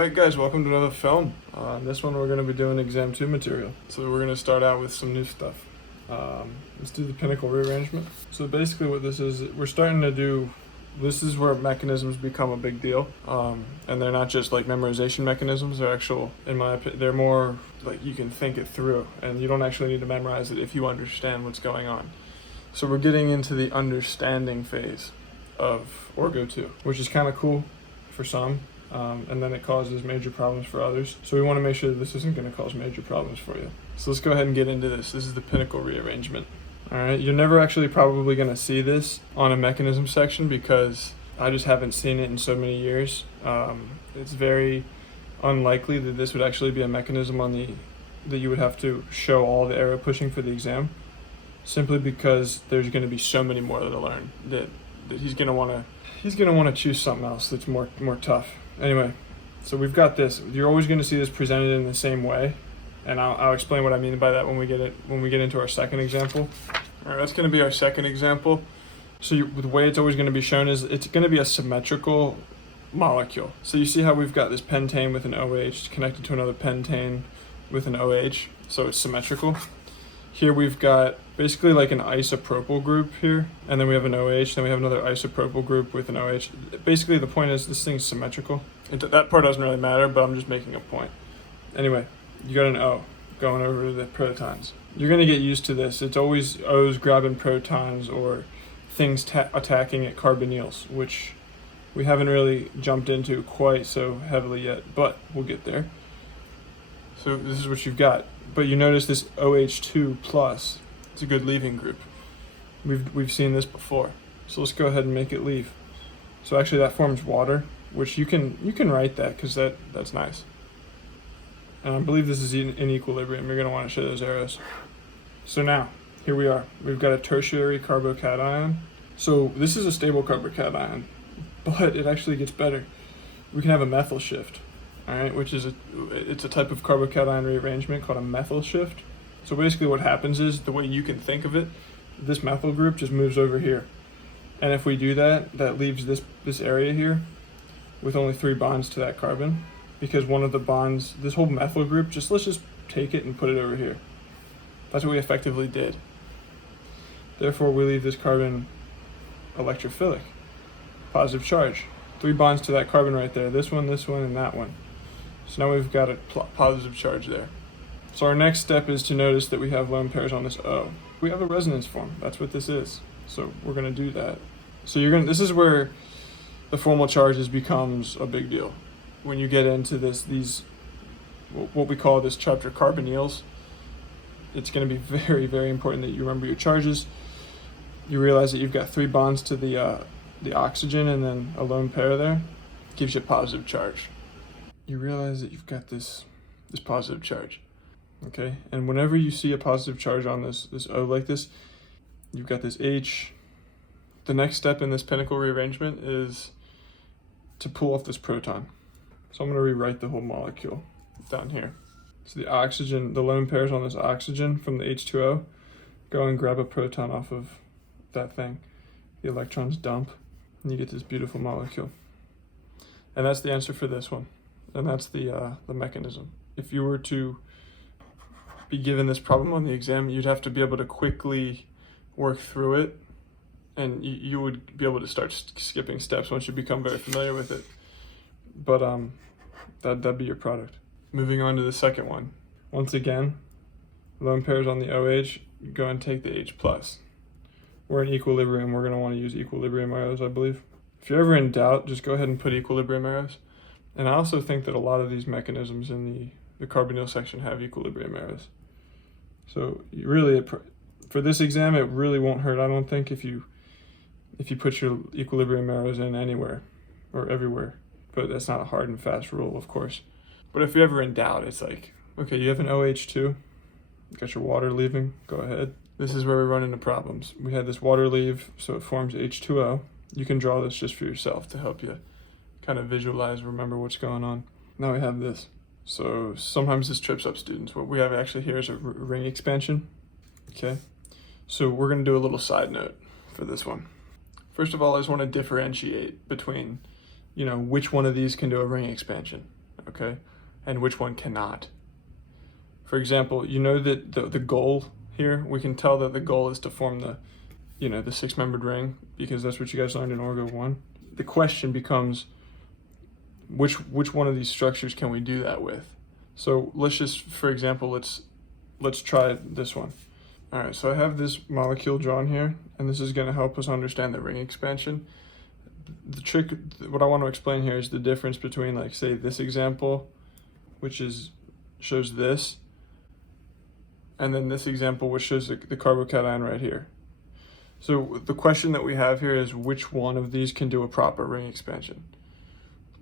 Alright guys, welcome to another film. On this one we're going to be doing exam 2 material. So we're going to start out with some new stuff. Let's do the Pinnacle rearrangement. So basically what this is, we're starting to do, this is where mechanisms become a big deal. And they're not just like memorization mechanisms, they're actual, in my opinion, they're more like you can think it through and you don't actually need to memorize it if you understand what's going on. So we're getting into the understanding phase of Orgo 2, which is kind of cool for some. And then it causes major problems for others. So we want to make sure that this isn't going to cause major problems for you. So let's go ahead and get into this. This is the Pinnacle rearrangement. Alright, you're never actually probably going to see this on a mechanism section because I just haven't seen it in so many years. It's very unlikely that this would actually be a mechanism on that you would have to show all the arrow pushing for the exam, simply because there's going to be so many more to learn that he's going to want to choose something else that's more tough. Anyway, so we've got this. You're always going to see this presented in the same way, and I'll explain what I mean by that when we get into our second example. All right, that's going to be our second example. So the way it's always going to be shown is it's going to be a symmetrical molecule. So you see how we've got this pentane with an OH connected to another pentane with an OH, so it's symmetrical. Here we've got basically like an isopropyl group here, and then we have an OH, then we have another isopropyl group with an OH. Basically the point is this thing's symmetrical. That part doesn't really matter, but I'm just making a point. Anyway, you got an O going over to the protons. You're going to get used to this. It's always O's grabbing protons or things attacking at carbonyls, which we haven't really jumped into quite so heavily yet, but we'll get there. So this is what you've got. But you notice this OH2 plus, it's a good leaving group. We've seen this before. So let's go ahead and make it leave. So actually that forms water, which you can write that because that's nice. And I believe this is in equilibrium. You're going to want to show those arrows. So now, here we are. We've got a tertiary carbocation. So this is a stable carbocation, but it actually gets better. We can have a methyl shift. Alright, which is it's a type of carbocation rearrangement called a methyl shift. So basically what happens is, the way you can think of it, this methyl group just moves over here. And if we do that, that leaves this area here with only 3 bonds to that carbon, because one of the bonds, this whole methyl group, let's just take it and put it over here. That's what we effectively did. Therefore, we leave this carbon electrophilic, positive charge. 3 bonds to that carbon right there, this one, and that one. So now we've got a positive charge there. So our next step is to notice that we have lone pairs on this O. We have a resonance form. That's what this is. So we're going to do that. So this is where the formal charges becomes a big deal. When you get into what we call this chapter carbonyls, it's going to be very, very important that you remember your charges. You realize that you've got 3 bonds to the oxygen and then a lone pair there. Gives you a positive charge. You realize that you've got this positive charge, okay? And whenever you see a positive charge on this O like this, you've got this H. The next step in this Pinnacle rearrangement is to pull off this proton. So I'm going to rewrite the whole molecule down here. So the oxygen, the lone pairs on this oxygen from the H2O, go and grab a proton off of that thing. The electrons dump, and you get this beautiful molecule. And that's the answer for this one. And that's the mechanism. If you were to be given this problem on the exam, you'd have to be able to quickly work through it, and you would be able to start skipping steps once you become very familiar with it. But that'd be your product. Moving on to the second one. Once again, lone pairs on the OH, go and take the H+. We're in equilibrium. We're going to want to use equilibrium arrows, I believe. If you're ever in doubt, just go ahead and put equilibrium arrows. And I also think that a lot of these mechanisms in the carbonyl section have equilibrium arrows. So you really, for this exam, it really won't hurt, I don't think, if you put your equilibrium arrows in anywhere or everywhere. But that's not a hard and fast rule, of course. But if you're ever in doubt, it's like, okay, you have an OH2, you got your water leaving, go ahead. This is where we run into problems. We had this water leave, so it forms H2O. You can draw this just for yourself to help you kind of visualize, remember what's going on. Now we have this. So sometimes this trips up students. What we have actually here is a ring expansion. Okay, so we're going to do a little side note for this one. First of all, I just want to differentiate between, which one of these can do a ring expansion. okay? And which one cannot. For example, you know that the goal here, we can tell that the goal is to form the, the six-membered ring, because that's what you guys learned in Orgo 1. The question becomes, which one of these structures can we do that with? So let's just, for example, let's try this one. All right, so I have this molecule drawn here, and this is going to help us understand the ring expansion. The trick, what I want to explain here is the difference between, like, say, this example, which shows this, and then this example, which shows the carbocation right here. So the question that we have here is which one of these can do a proper ring expansion?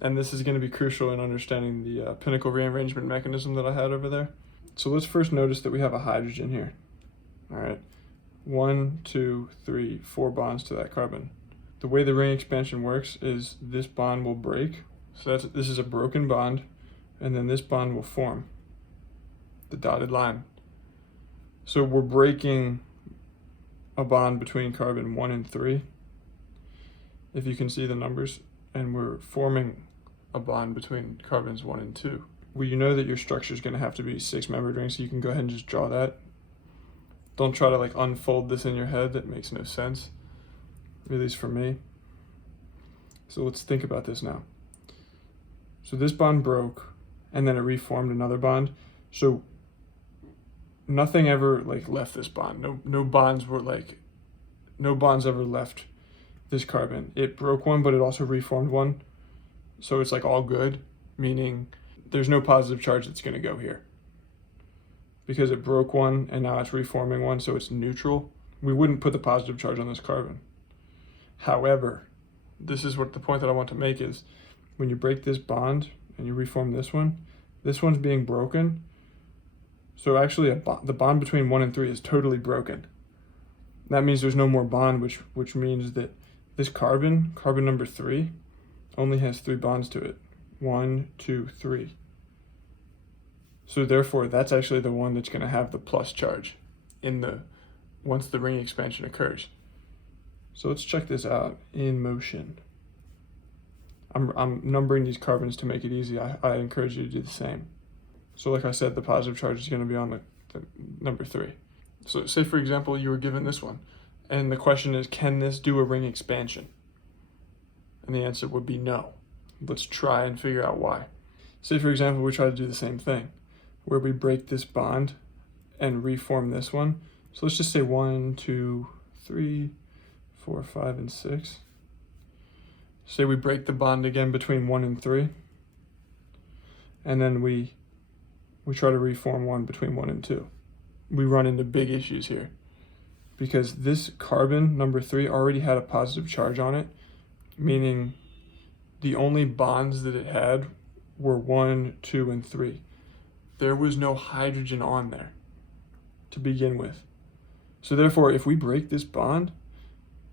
And this is going to be crucial in understanding the Pinnacle rearrangement mechanism that I had over there. So let's first notice that we have a hydrogen here. All right, 1, 2, 3, 4 bonds to that carbon. The way the ring expansion works is this bond will break. So this is a broken bond, and then this bond will form the dotted line. So we're breaking a bond between carbon 1 and 3, if you can see the numbers, and we're forming a bond between carbons 1 and 2. Well, you know that your structure is going to have to be 6-membered ring, so you can go ahead and just draw that. Don't try to, like, unfold this in your head. That makes no sense, at least for me. So let's think about this now. So this bond broke, and then it reformed another bond. So nothing ever, like, left this bond. No bonds ever left this carbon. It broke one, but it also reformed one. So it's, like, all good, meaning there's no positive charge that's going to go here, because it broke one and now it's reforming one, so it's neutral. We wouldn't put the positive charge on this carbon. However, this is what the point that I want to make is, when you break this bond and you reform this one's being broken. So actually the bond between 1 and 3 is totally broken. That means there's no more bond, which means that this carbon number 3, only has 3 bonds to it. 1, 2, 3. So therefore, that's actually the one that's going to have the plus charge once the ring expansion occurs. So let's check this out in motion. I'm numbering these carbons to make it easy. I encourage you to do the same. So like I said, the positive charge is going to be on the number 3. So say, for example, you were given this one, and the question is, can this do a ring expansion? And the answer would be no. Let's try and figure out why. Say, for example, we try to do the same thing, where we break this bond and reform this one. So let's just say 1, 2, 3, 4, 5, and 6. Say we break the bond again between 1 and 3, and then we try to reform one between 1 and 2. We run into big issues here, because this carbon, number 3, already had a positive charge on it, meaning the only bonds that it had were 1, 2, and 3. There was no hydrogen on there to begin with. So therefore, if we break this bond,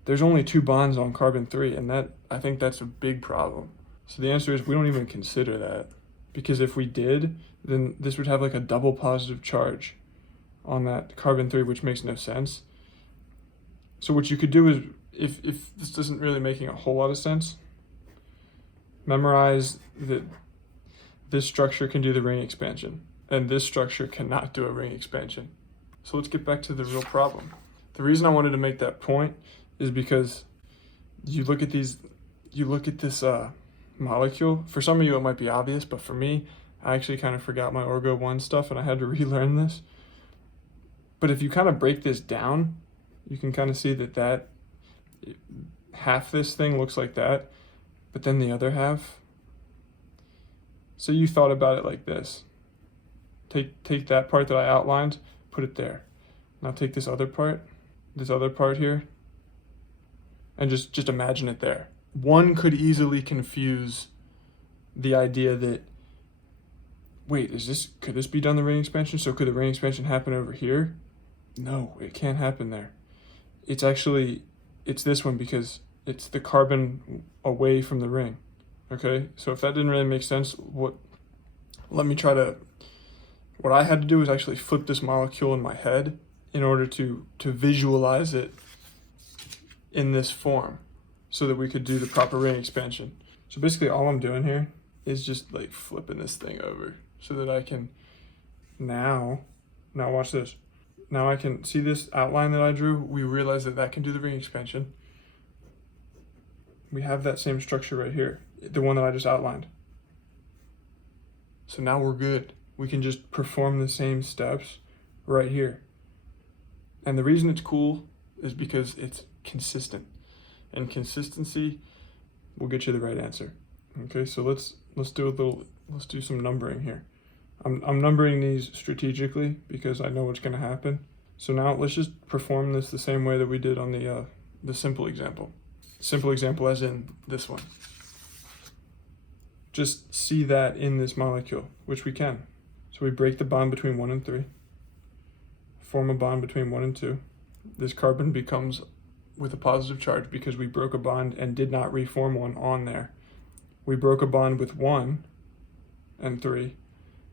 there's only 2 bonds on carbon 3, and I think that's a big problem. So the answer is we don't even consider that, because if we did, then this would have like a double positive charge on that carbon 3, which makes no sense. So what you could do is, if this isn't really making a whole lot of sense, memorize that this structure can do the ring expansion, and this structure cannot do a ring expansion. So let's get back to the real problem. The reason I wanted to make that point is because you look at this molecule. For some of you it might be obvious, but for me, I actually kind of forgot my Orgo 1 stuff and I had to relearn this. But if you kind of break this down, you can kind of see that half this thing looks like that, but then the other half. So you thought about it like this. Take that part that I outlined, put it there. Now take this other part here, and just imagine it there. One could easily confuse the idea that, wait, could this be done the ring expansion? So could the ring expansion happen over here? No, it can't happen there. It's this one, because it's the carbon away from the ring. Okay, so if that didn't really make sense, what I had to do is actually flip this molecule in my head in order to visualize it in this form, so that we could do the proper ring expansion. So basically all I'm doing here is just like flipping this thing over so that I can now watch this. Now I can see this outline that I drew. We realize that that can do the ring expansion. We have that same structure right here, the one that I just outlined. So now we're good. We can just perform the same steps right here. And the reason it's cool is because it's consistent. And consistency will get you the right answer. Okay, so let's do some numbering here. I'm numbering these strategically because I know what's going to happen. So now let's just perform this the same way that we did on the simple example. Simple example as in this one. Just see that in this molecule, which we can. So we break the bond between 1 and 3, form a bond between 1 and 2. This carbon becomes with a positive charge because we broke a bond and did not reform one on there. We broke a bond with 1 and 3,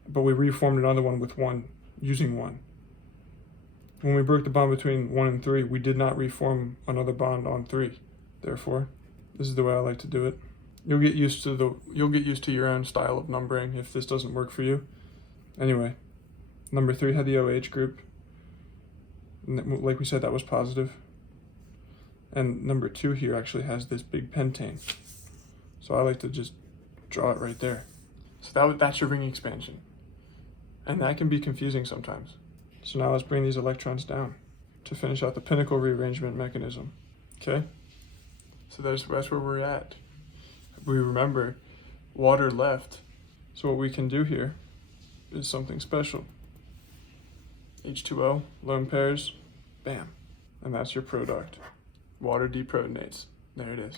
but we reformed another one with 1 using 1. When we broke the bond between 1 and 3, we did not reform another bond on 3. Therefore, this is the way I like to do it. You'll get used to your own style of numbering if this doesn't work for you. Anyway, number 3 had the OH group. And like we said, that was positive. And number 2 here actually has this big pentane. So I like to just draw it right there. So that's your ring expansion. And that can be confusing sometimes. So now let's bring these electrons down to finish out the Pinnacle rearrangement mechanism. Okay? So that's where we're at. We remember water left. So what we can do here is something special. H2O, lone pairs, bam. And that's your product. Water deprotonates. There it is.